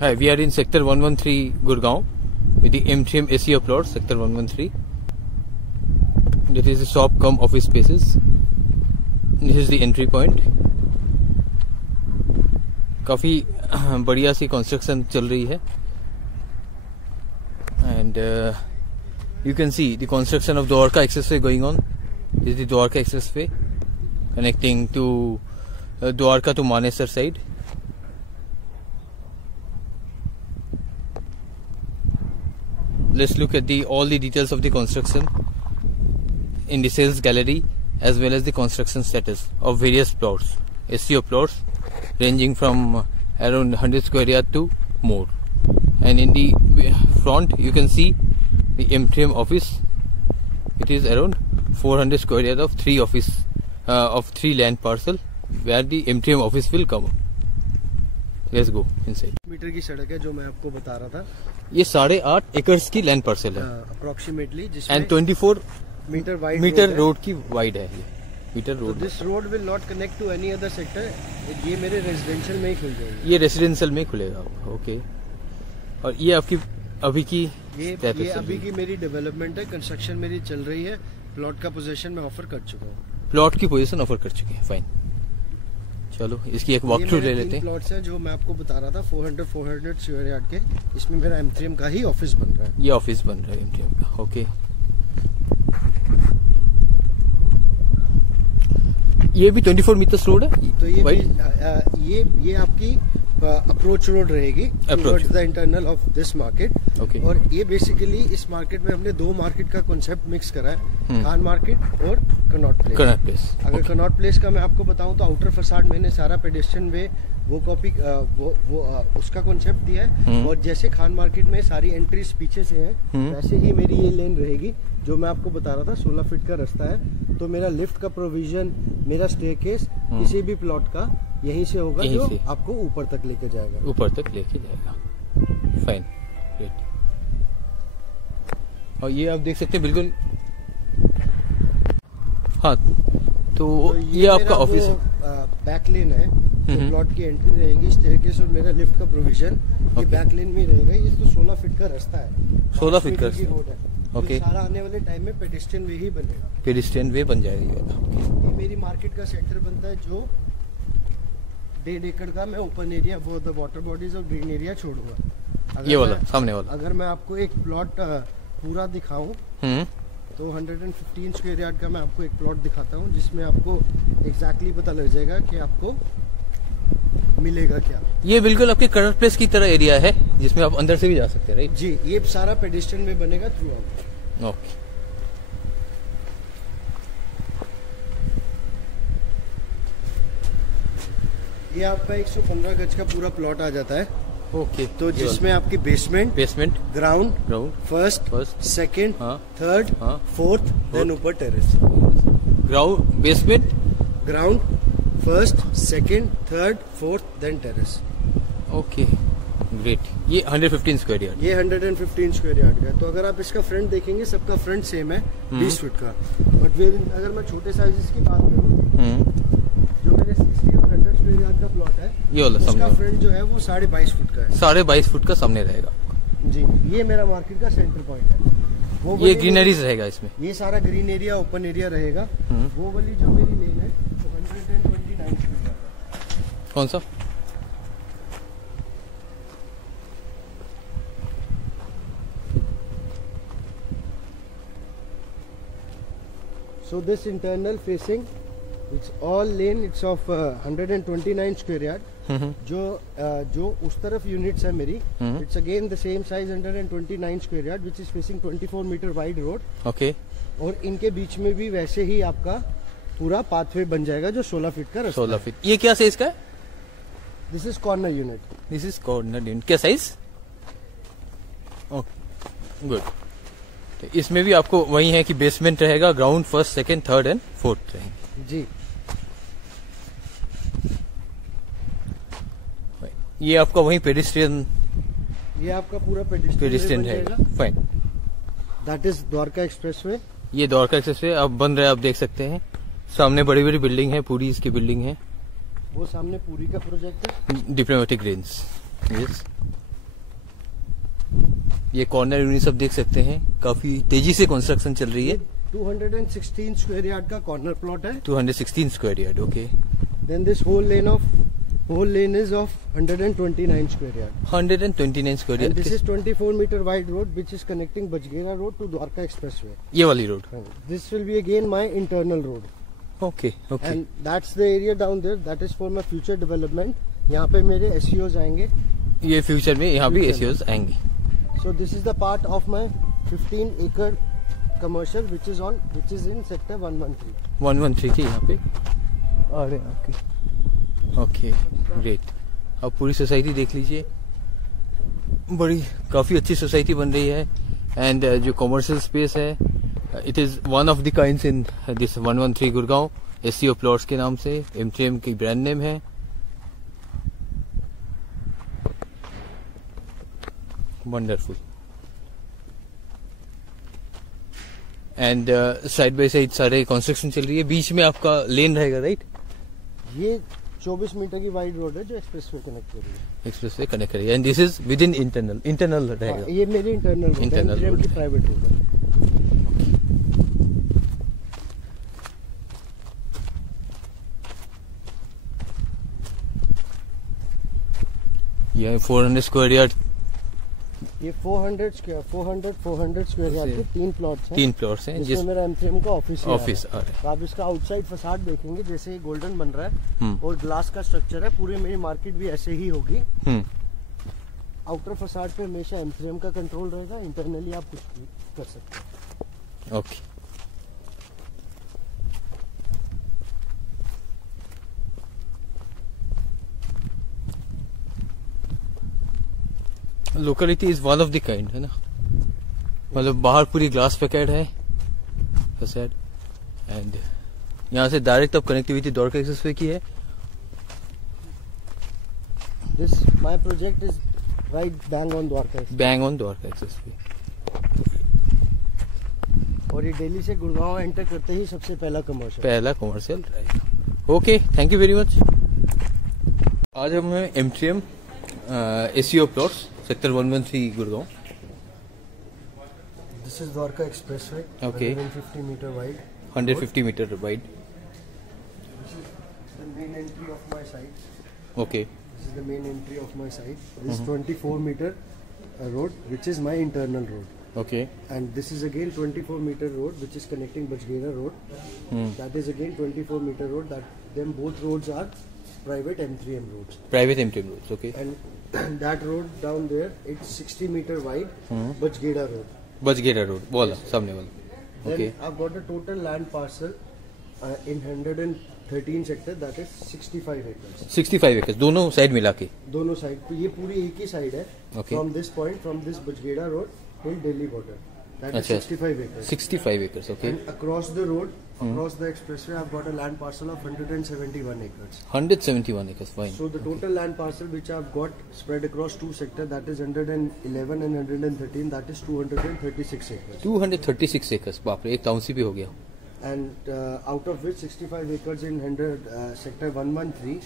Hi, we are in Sector 113 Gurgaon with the M3M SEO plot, Sector 113. This is the shop cum office spaces. This is the entry point. काफी बढ़िया सी construction चल रही है and you can see the construction of Dwarka Expressway going on. This is the Dwarka Expressway connecting to Dwarka to Manesar side. Let's look at all the details of the construction in the sales gallery as well as the construction status of various plots, SEO plots ranging from around 100 square yard to more. And in the front you can see the M3M office. It is around 400 square yard of three land parcel where the M3M office will come. Let's go inside. Meter की सड़क है जो मैं आपको बता रहा था. ये 8.5 एकर्स की लैंड पार्सल है अप्रोक्सीमेटली, एंड 24 मीटर रोड की वाइड है. ये meter road. This road will not connect to any other sector. ये मेरे रेजिडेंशियल में ही खुल जाएगी. ये रेजिडेंशियल में खुलेगा. ओके. और ये आपकी अभी की ये अभी की मेरी डेवलपमेंट है. कंस्ट्रक्शन मेरी चल रही है. प्लॉट का पोजीशन मैं ऑफर कर चुका हूँ. प्लॉट की पोजीशन ऑफर कर चुके हैं. फाइन. चलो इसकी एक वॉक थ्रू ले लेते हैं. प्लॉट्स हैं जो मैं आपको बता रहा था 400 स्क्वायर यार्ड के. इसमें मेरा M3M का ही ऑफिस बन रहा है. ये ऑफिस बन रहा है M3M का. ओके. ये भी 24 मीटर्स रोड है. तो ये आपकी अप्रोच रोड रहेगी towards the internal of this market. Okay. और ये बेसिकली इस मार्केट में हमने दो मार्केट का कॉन्सेप्ट मिक्स करा है. खान मार्केट और कनॉट प्लेस. अगर कनॉट प्लेस का मैं आपको बताऊं तो आउटर फसाड मैंने सारा पेडेस्ट्रियन वे वो कॉपी उसका कॉन्सेप्ट दिया है. और जैसे खान मार्केट में सारी एंट्रीज पीछे से है वैसे ही मेरी ये लेन रहेगी जो मैं आपको बता रहा था. 16 फीट का रास्ता है. तो मेरा लिफ्ट का प्रोविजन, मेरा स्टेयरकेस किसी भी प्लॉट का यहीं से होगा जो आपको ऊपर तक लेके जाएगा. ऊपर तक लेके जाएगा. फाइन. ग्रेट. और ये आप देख सकते हैं बिल्कुल. हाँ, तो ये आपका ऑफिस है. बैक लेन है. तो प्लॉट की एंट्री रहेगी, स्टेयरकेस और मेरा लिफ्ट का प्रोविजन ये बैक लेन में रहेगा. ये तो 16 फीट का रास्ता है. 16 फीट का रोड है. ओके. सारा आने वाले टाइम में पेडेस्ट्रियन वे ही बनेगा. पेडेस्ट्रियन वे बन जाएगा. ये मेरी मार्केट का सेक्टर बनता है जो 1.5 एकड़ का मैं ओपन एरिया वो द वाटर बॉडीज और ग्रीन एरिया छोड़ूंगा. ये वाला सामने वाला. अगर मैं आपको एक प्लॉट पूरा दिखाऊं तो 115 स्क्वायर यार्ड का मैं आपको एक प्लॉट दिखाता हूं जिसमें आपको एग्जैक्टली पता लग जाएगा कि आपको मिलेगा क्या. ये बिल्कुल आपके करंट प्लेस की तरह एरिया है जिसमें आप अंदर से भी जा सकते हैं. राइट जी. ये सारा पेडेस्ट्रियन में बनेगा थ्रू आउट. ओके. ये आपका 115 गज का पूरा प्लॉट आ जाता है. ओके. तो जिसमें आपकी basement ground first second third fourth then ऊपर terrace. Ground first second third fourth then terrace. Okay. Great. ये 115 स्क्वायर यार्ड. ये 115 स्क्वायर यार्ड का. तो अगर आप इसका फ्रंट देखेंगे सबका फ्रंट सेम है 20 फीट का. बट अगर मैं छोटे साइजेस की बात करूँ जो मेरे 60 और 100 स्क्वायर यार्ड का प्लॉट है ये वाला उसका फ्रंट जो है वो 22.5 फुट का है. 22.5 फुट का सामने रहेगा. जी. ये मेरा मार्केट का सेंटर पॉइंट है. वो ये ग्रीनरीज रहेगा इसमें. ये सारा ग्रीन एरिया ओपन एरिया रहेगा. वो वाली जो मेरी लेन है वो 129 फीट का. कौन सा? So this internal facing, it's all lane. It's of 129 square yard. जो उस तरफ यूनिट्स है मेरी, it's again the same size 129 square yard which is facing 24 metre wide road. Okay. और इनके बीच में भी वैसे ही आपका पूरा पाथवे बन जाएगा जो 16 फीट का रास्ता. 16 फीट. ये क्या साइज का है? This is corner unit. This is corner unit. क्या साइज? ओके. गुड. तो इसमें भी आपको वही है कि बेसमेंट रहेगा, ground first second third and fourth रहेंगे. जी. ये आपका वही पेडेस्ट्रियन. ये आपका पूरा पेडेस्ट्रियन रहेगा. Fine. That is Dwarka expressway. ये द्वारका एक्सप्रेसवे अब बन रहा है. आप देख सकते हैं सामने बड़ी बड़ी बिल्डिंग है. पूरी इसकी बिल्डिंग है. वो सामने पूरी का प्रोजेक्ट है. Diplomatic range. यस. ये कॉर्नर यूनिट सब देख सकते हैं, काफी तेजी से कंस्ट्रक्शन चल रही है। 216 स्क्वायर यार्ड का कॉर्नर प्लॉट है। 216 square yard, okay. Then this whole lane is of 129 square yard. 129 square yard. This is 24 metre wide road which is connecting Bajghera road to Dwarka expressway. ये वाली road. This will be again my internal road. Okay okay. And that's the area down there, that is for my future development. यहाँ पे मेरे एसईओज आएंगे। ये future में यहाँ भी एसईओज आएंगे। So this is the part of my 15-acre commercial which is in sector 113. 113 के यहाँ पे। अरे ओके ओके ग्रेट। अब पूरी सोसाइटी देख लीजिए, बड़ी काफी अच्छी सोसाइटी बन रही है। एंड जो कमर्शियल स्पेस है, it is one of the kinds in this 113 Gurgaon. SCO plots के नाम से एमटीएम की ब्रांड नेम है। Wonderful. And side by side सारे कंस्ट्रक्शन चल रही है। बीच में आपका लेन रहेगा, राइट? ये 24 मीटर की वाइड रोड है जो एक्सप्रेस वे कनेक्ट कर रही है। एक्सप्रेस वे कनेक्ट करेगी। And this is with in internal रहेगा। ये मेरी इंटरनल रोड की प्राइवेट रोड है। ये 400 स्क्वायर यार्ड। ये 400 स्क्वायर यार्ड के 3 प्लॉट्स हैं। 3 प्लॉट्स हैं जिसमें मेरा एमटीएम का ऑफिस आ रहा है। तो आप इसका आउटसाइड फसाड देखेंगे, जैसे ये गोल्डन बन रहा है और ग्लास का स्ट्रक्चर है। पूरी मेरी मार्केट भी ऐसे ही होगी। आउटर फसाड पे हमेशा एमटीएम का कंट्रोल रहेगा। इंटरनली आप कुछ भी कर सकते हैं। Okay. Locality is one of the kind, है ना? मतलब बाहर पूरी ग्लास पैकेट है फैसाड। एंड यहाँ से डायरेक्ट अब कनेक्टिविटी द्वारका एक्सप्रेसवे की है। This my project is right bang on Dwarka expressway. और ये दिल्ली से गुड़गांव एंटर करते ही सबसे पहला कमर्शियल रहेगा। Okay, thank you very much. आज हम MTM SEO plots sector 113 Gurgaon. This is Dwarka expressway. Okay. 150 meter wide. 150 meter wide. This is the main entry of my site. Okay. This is the main entry of my site. This is 24 meter road, which is my internal road. Okay. And this is again 24 meter road, which is connecting Bajgera road. That is again 24 meter road. Them both roads are private M3M roads. Private M3M roads. Okay. And that road down there, it's 60 meter wide. Bajgera road. Bajgera road. वाला सामने वाला. Okay. Then I've got a total land parcel in 113 sector, that is 65 acres. 65 acres दोनों side मिला के। दोनों side पे ये पूरी एक ही साइड है। Okay. From this point, from this Bajgera road till Delhi border. That is 65 acres. 65 acres. Okay. And across the road, across the expressway, I've got a land parcel of 171 acres. 171 acres. Fine. So the total land parcel which I've got spread across 2 sectors, that is 111 and 113, that is 236 acres. 236 acres. बाप रे, एक township ही हो गया। And out of which 65 acres in sector 113,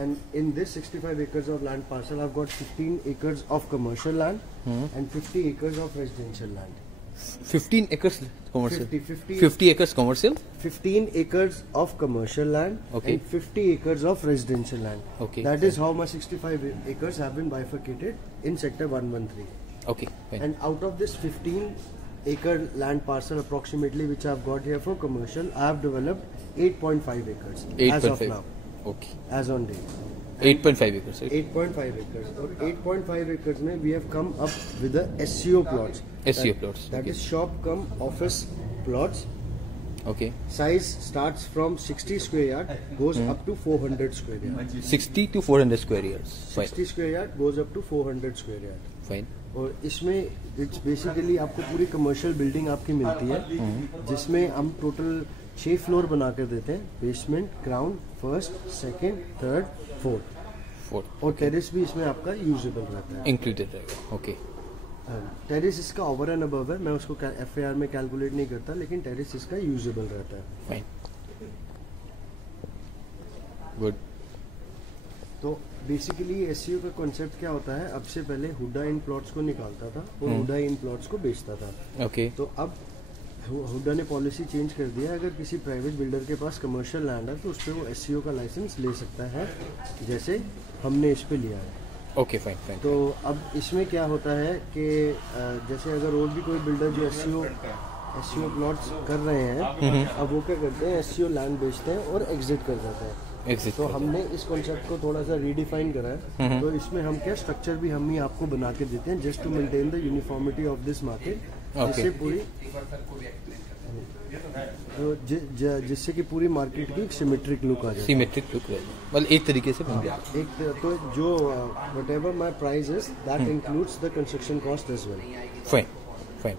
and in this 65 acres of land parcel, I've got 15 acres of commercial land and 50 acres of residential land. 15 acres commercial. 50 acres commercial. 15 acres of commercial land. Okay. And 50 acres of residential land. Okay. That is how my 65 acres have been bifurcated in sector 113. Okay. Fine. And out of this 15 acre land parcel approximately which I've got here for commercial, I have developed 8.5 acres 8.5 as of now. Okay. As on date. 8.5 acres. 8.5 acres. और 8.5 acres में we have come up with the SCO plots. SCO plots. That Okay. is shop cum office plots. Okay. Size starts from 60 square yard, goes up to 400 square yard. 60 to 400 square yards. Fine. 60 square yard goes up to 400 square yard. Fine. और इसमें it's basically आपको पूरी commercial building आपकी मिलती है, जिसमें हम total 6 floor बना कर देते हैं। Basement, ground, first, second, third, fourth. और टेरेस भी इसमें आपका यूजेबल रहता है, इंक्लूडेड रहेगा। ओके। टेरेस इसका ओवर एंड अबव है, मैं उसको एफएआर में कैलकुलेट नहीं करता, लेकिन टेरेस इसका यूजेबल रहता है। Fine, good. तो बेसिकली एसईओ का कॉन्सेप्ट क्या होता है, अब से पहले हुडा इन प्लॉट्स को निकालता था और हुडा इन प्लॉट्स को बेचता था। ओके। तो अब हुडा ने पॉलिसी चेंज कर दिया, अगर किसी प्राइवेट बिल्डर के पास कमर्शियल लैंड है तो उस पर वो एसईओ का लाइसेंस ले सकता है, जैसे हमने इस पे लिया है। Okay fine fine. तो अब इसमें क्या होता है कि जैसे अगर और भी कोई बिल्डर जो एसईओ प्लॉट्स कर रहे हैं, अब वो क्या करते हैं, एसईओ लैंड बेचते हैं और एग्जिट कर जाते हैं। तो हमने इस कॉन्सेप्ट को थोड़ा सा रीडिफाइन करा है। तो इसमें हम क्या स्ट्रक्चर भी हम ही आपको बना के देते हैं, just to maintain the uniformity of this market, जिससे पूरी जिससे कि पूरी मार्केट की सिमेट्रिक लुक आ जाए। सिमेट्रिक लुक मतलब एक तरीके से बन गया। एक तो जो whatever my price is that includes the construction cost as well. Fine fine.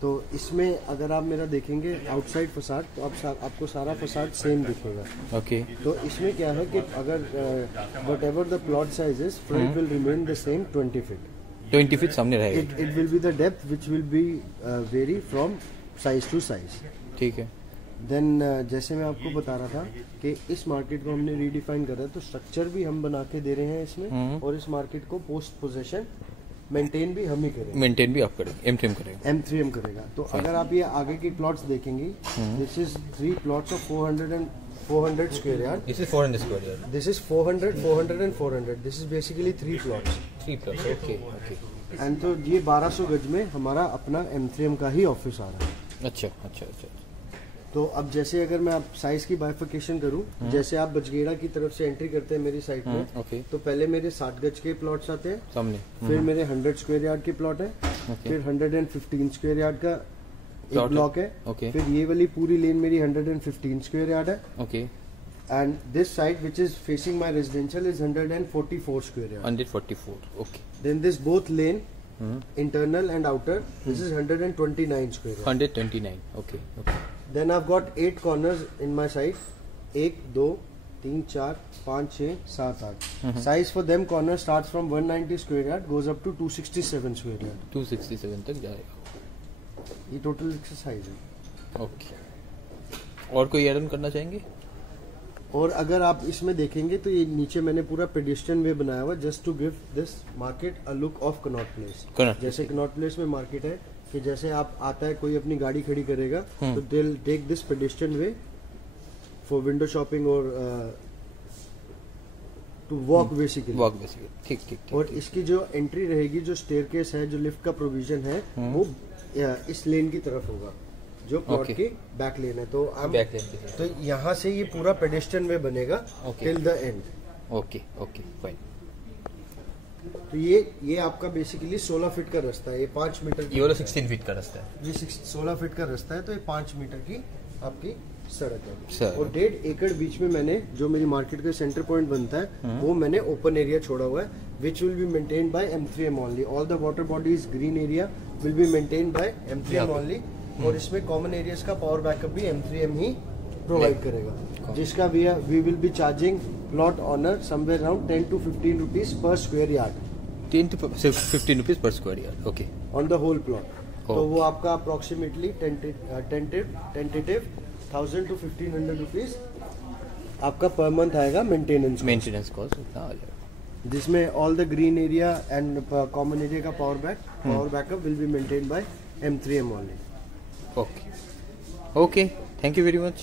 तो इसमें अगर आप मेरा देखेंगे आउटसाइड फसाड, तो आपको सारा फसाड सेम दिखेगा। ओके। तो इसमें क्या है कि अगर whatever the plot size is, front will remain the same 20 feet. 20 feet सामने रहेगा। It will be the depth which will be vary from size to size. ठीक है। देन जैसे मैं आपको बता रहा था कि इस मार्केट को हमने रीडिफाइन करा है, तो स्ट्रक्चर भी हम बना के दे रहे हैं इसमें, और इस मार्केट को पोस्ट पोजेशन मेंटेन भी हम ही करेंगे। मेंटेन भी आप करेंगे, M3M करेगा। M3M करेगा। तो अगर आप ये आगे की प्लॉट्स देखेंगे, this is 3 plots of 400 square yard. This is 400 square yard. This is 400, 400 and 400। This is basically 3 plots. 3 plots. Okay okay. And तो ये 1200 गज में हमारा अपना M3M का ही ऑफिस आ रहा है। अच्छा अच्छा अच्छा। तो अब जैसे अगर मैं आप साइज की बाइफिकेशन करूं, जैसे आप बजगेड़ा की तरफ से एंट्री करते हैं मेरी साइट में, ओके। तो पहले मेरे 60 गज के प्लॉट्स आते हैं सामने, फिर मेरे 100 स्क्वायर यार्ड के प्लॉट है, फिर 115 स्क्वायर यार्ड का एक ब्लॉक है, ओके। फिर ये वाली पूरी लेन मेरी 115 स्क्वायर यार्ड है, okay. And this side which is facing my residential is 144 square yard. 144। Okay. Then this both lane internal and outer, this is 129 square yard. 129. Okay okay. Then I've got 8 corners in my site, 1 2 3 4 5 6 7 8. Size for them corner starts from 190 square yard goes up to 267 square yard. 267 तक जाएगा। ये total size है। Okay. और कोई add on करना चाहेंगे? और अगर आप इसमें देखेंगे तो ये नीचे मैंने पूरा पेडिस्ट्रियन वे बनाया हुआ, just to give this market a look of Connaught Place. जैसे कनॉट प्लेस में मार्केट है कि जैसे आप आता है कोई अपनी गाड़ी खड़ी करेगा, तो they will take this pedestrian way for window shopping और टू वॉक बेसिकली। ठीक ठीक। और इसकी जो एंट्री रहेगी, जो स्टेयरकेस है, जो लिफ्ट का प्रोविजन है, वो इस लेन की तरफ होगा, जो प्लॉट की बैक लेन है। तो हम तो यहाँ से ये पूरा पेडेस्ट्रियन वे बनेगा till the end. Okay okay fine. तो ये आपका बेसिकली 16 फीट का रास्ता है, ये 5 मीटर। ये वाला 16 फीट का रास्ता है। ये 16 फीट का रास्ता है, तो ये 5 मीटर की आपकी सड़क है। और 1.5 एकड़ बीच में मैंने जो मेरी मार्केट का सेंटर पॉइंट बनता है, वो मैंने ओपन एरिया छोड़ा हुआ है, which will be maintained by M3M only. All the water bodies green area will be maintained by M3M only. और इसमें कॉमन एरियाज का पावर बैकअप भी M3M ही प्रोवाइड करेगा, जिसका we will be charging plot owner somewhere around 10 to 15 rupees per square yard. 10 to 15 rupees per square yard. Okay. On the whole plot. तो वो आपका अप्रोक्सीमेटली टेंटेटिव 1000 to 1500 रुपीज आपका per month आएगा maintenance cost उतना आ जाएगा, जिसमें all the green area and common area का power backup will be maintained by M3M only. Okay. Okay. Thank you very much.